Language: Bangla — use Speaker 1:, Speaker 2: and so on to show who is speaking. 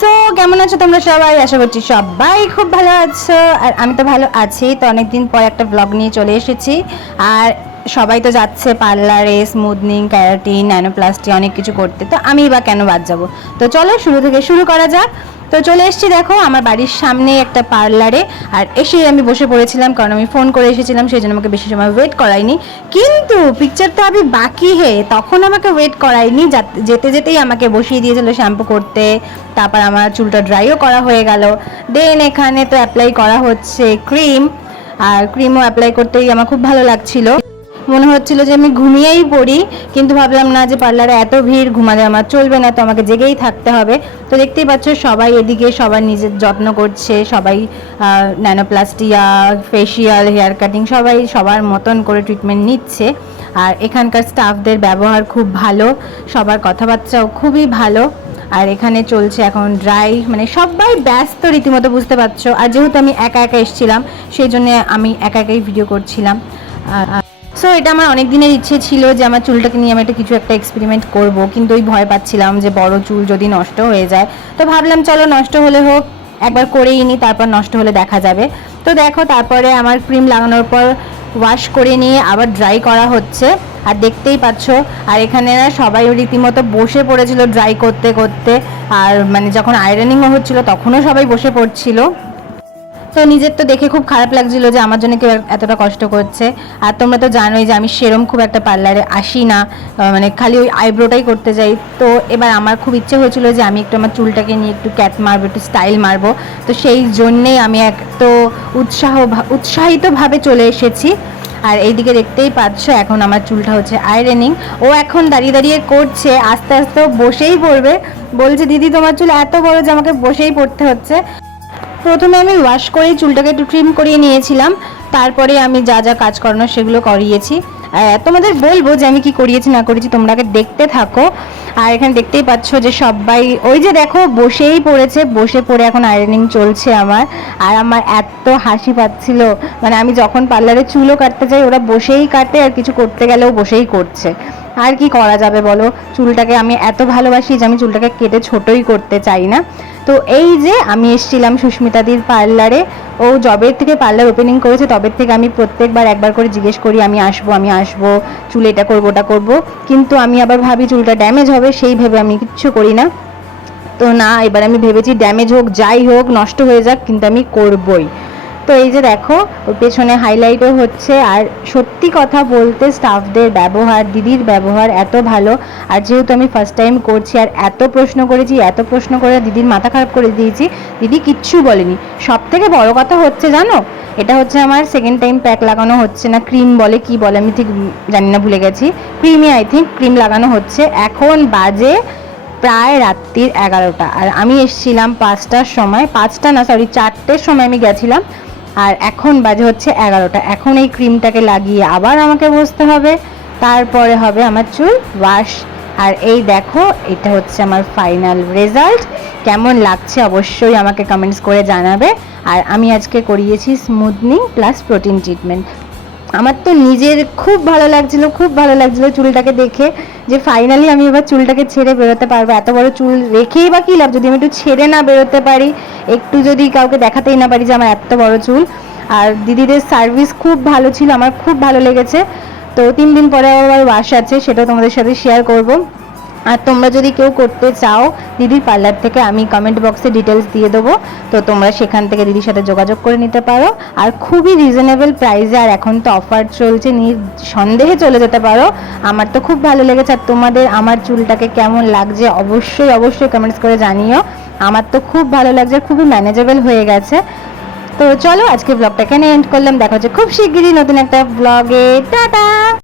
Speaker 1: সো কেমন আছো তোমরা সবাই? আশা করছি সবাই খুব ভালো আছো। আর আমি তো ভালো আছি। তো অনেকদিন পর একটা ব্লগ নিয়ে চলে এসেছি। আর সবাই তো যাচ্ছে পার্লারে স্মুথনিং ক্যারাটিন ন্যানোপ্লাস্টি অনেক কিছু করতে। তো আমি বা কেন বাদ যাব? তো চলো শুরু থেকে শুরু করা যাক। তো চলে এসেছি দেখো, আমার বাড়ির সামনে একটা পার্লারে। আর এসে আমি বসে পড়েছিলাম, কারণ আমি ফোন করে এসেছিলাম, সেই জন্য আমাকে বেশি সময় ওয়েট করায়নি। কিন্তু পিকচার তো আমি বাকি হে, তখন আমাকে ওয়েট করায়নি। যাত- যেতে যেতেই আমাকে বসিয়ে দিয়েছিল শ্যাম্পু করতে। তারপর আমার চুলটা ড্রাইও করা হয়ে গেল। দেন এখানে তো অ্যাপ্লাই করা হচ্ছে ক্রিম আর ক্রিমও অ্যাপ্লাই করতেই আমার খুব ভালো লাগছিল। মনে হচ্ছিল যে আমি ঘুমিয়েই পড়ি, কিন্তু ভাবলাম, না, যে পার্লারে এত ভিড়, ঘুমালে আমার চলবে না, তো আমাকে জেগেই থাকতে হবে। তো দেখতেই পাচ্ছ, সবাই এদিকে, সবার নিজের যত্ন করছে, সবাই ন্যানোপ্লাস্টিয়া ফেসিয়াল হেয়ার কাটিং সবাই সবার মতন করে ট্রিটমেন্ট নিচ্ছে। আর এখানকার স্টাফদের ব্যবহার খুব ভালো, সবার কথাবার্তাও খুবই ভালো। আর এখানে চলছে এখন ড্রাই মানে সবাই ব্যস্ত রীতিমতো, বুঝতে পারছ। আর যেহেতু আমি একা একা এসেছিলাম, সেই জন্য আমি একা একাই ভিডিও করছিলাম। সো এটা আমার অনেক দিনের ইচ্ছে ছিল যে আমার চুলটাকে নিয়ে আমি একটা কিছু একটা এক্সপেরিমেন্ট করব, কিন্তু ওই ভয় পাচ্ছিলাম যে বড় চুল যদি নষ্ট হয়ে যায়। তো ভাবলাম চলো নষ্ট হলে হোক, একবার করেই নিই তারপর নষ্ট হলে দেখা যাবে। তো দেখো, তারপরে আমার ক্রিম লাগানোর পর ওয়াশ করে নিয়ে আবার ড্রাই করা হচ্ছে। আর দেখতেই পাচ্ছ, আর এখানে সবাই রীতিমতো বসে পড়েছিল ড্রাই করতে করতে। আর মানে যখন আয়রনিংও হচ্ছিল, তখনও সবাই বসে পড়ছিল। তো নিজের তো দেখে খুব খারাপ লাগছিল যে আমার জন্য কেউ এতটা কষ্ট করছে। আর তোমরা তো জানোই যে আমি সেরম খুব একটা পার্লারে আসি না। মানে খালি ওই আইব্রোটাই করতে যাই। তো এবার আমার খুব ইচ্ছে হয়েছিল যে আমি একটু আমার চুলটাকে নিয়ে একটু ক্যাট মারবো, একটু স্টাইল মারবো। তো সেই জন্যেই আমি এক তো উৎসাহ উৎসাহিতভাবে চলে এসেছি। আর এইদিকে দেখতেই পাচ্ছ এখন আমার চুলটা হচ্ছে আয়রনিং ও এখন দাঁড়িয়ে দাঁড়িয়ে করছে, আস্তে আস্তে বসেই পড়বে। বলছে, দিদি, তোমার চুল এত বড় যে আমাকে বসেই পড়তে হচ্ছে। প্রথমে আমি ওয়াশ করেই চুলটাকে একটু ট্রিম করিয়ে নিয়েছিলাম। তারপরে আমি যা যা কাজ করানো সেগুলো করিয়েছি। তোমাদের বলব যে আমি কি করিয়েছি, না করেছি তোমরা দেখতে থাকো। আর এখানে দেখতেই পাচ্ছ যে সবাই, ওই যে দেখো, বসেই পড়েছে, বসে পড়ে এখন আয়রনিং চলছে আমার। আর আমার এত হাসি পাচ্ছিল। মানে আমি যখন পার্লারে চুলও কাটতে যাই, ওরা বসেই কাটে, আর কিছু করতে গেলেও বসেই করছে। আর কি করা যাবে বলো? চুলটাকে আমি এত ভালোবাসি যে আমি চুলটাকে কেটে ছোটই করতে চাই না। তো এই যে আমি এসেছিলাম সুস্মিতাদির পার্লারে, ও জবের থেকে পার্লার ওপেনিং করেছে, তবের থেকে আমি প্রত্যেকবার একবার করে জিজ্ঞেস করি, আমি আসব আমি আসব, চুল এটা করব, ওটা করব। কিন্তু আমি আবার ভাবি চুলটা ড্যামেজ হবে, সেই ভেবে আমি কিচ্ছু করি না। তো না, এবার আমি ভেবেছি ড্যামেজ হোক, যাই হোক, নষ্ট হয়ে যাক, কিন্তু আমি করবই। তো এই যে দেখো, ওর পেছনে হাইলাইটও হচ্ছে। আর সত্যি কথা বলতে স্টাফদের ব্যবহার, দিদির ব্যবহার এত ভালো। আর যেহেতু আমি ফার্স্ট টাইম করছি, আর এত প্রশ্ন করেছি, এত প্রশ্ন করে দিদির মাথা খারাপ করে দিয়েছি, দিদি কিচ্ছু বলেনি। সব থেকে বড় কথা হচ্ছে, জানো? এটা হচ্ছে আমার সেকেন্ড টাইম প্যাক লাগানো হচ্ছে না ক্রিম বলে কি বলে, আমি ঠিক জানি না, ভুলে গেছি। ক্রিমই আই থিঙ্ক ক্রিম লাগানো হচ্ছে। এখন বাজে প্রায় রাত্রির এগারোটা। আর আমি এসেছিলাম পাঁচটার সময়, পাঁচটা না সরি চারটের সময় আমি গেছিলাম। আর এখন বাজে হচ্ছে এগারোটা। এখন এই ক্রিমটাকে লাগিয়ে আবার আমাকে বসতে হবে। তারপরে হবে আমার চুল ওয়াশ আর এই দেখো, এটা হচ্ছে আমার ফাইনাল রেজাল্ট কেমন লাগছে অবশ্যই আমাকে কমেন্টস করে জানাবে। আর আমি আজকে করিয়েছি স্মুথনিং প্লাস প্রোটিন ট্রিটমেন্ট আমার তো নিজের খুব ভালো লাগছিল, খুব ভালো লাগছিল চুলটাকে দেখে যে ফাইনালি আমি এবার চুলটাকে ছেড়ে বেরোতে পারব। এত বড় চুল রেখেই বা কী লাভ? যদি আমি একটু ছেড়ে না বেরোতে পারি, একটু যদি কাউকে দেখাতেই না পারি যে আমার এত বড় চুল। আর দিদিদের সার্ভিস খুব ভালো ছিল, আমার খুব ভালো লেগেছে। তো তিন দিন পরে আবার ওয়াশ আছে, সেটাও তোমাদের সাথে শেয়ার করব। আর তোমরা যদি কেউ করতে চাও, দিদির পার্লার থেকে আমি কমেন্ট বক্সে ডিটেলস দিয়ে দেবো। তো তোমরা সেখান থেকে দিদির সাথে যোগাযোগ করে নিতে পারো। আর খুবই রিজনেবল প্রাইসে আর এখন তো অফার চলছে সন্দেহে চলে যেতে পারো। আমার তো খুব ভালো লেগেছে। আর তোমাদের আমার চুলটাকে কেমন লাগছে, অবশ্যই অবশ্যই কমেন্টস করে জানিও। আমার তো খুব ভালো লাগছে, খুবই ম্যানেজেবল হয়ে গেছে। তো চলো, আজকে ব্লগটা এখানে এন্ড করলাম। দেখা হচ্ছে খুব শিগগিরই নতুন একটা ব্লগে টাটা!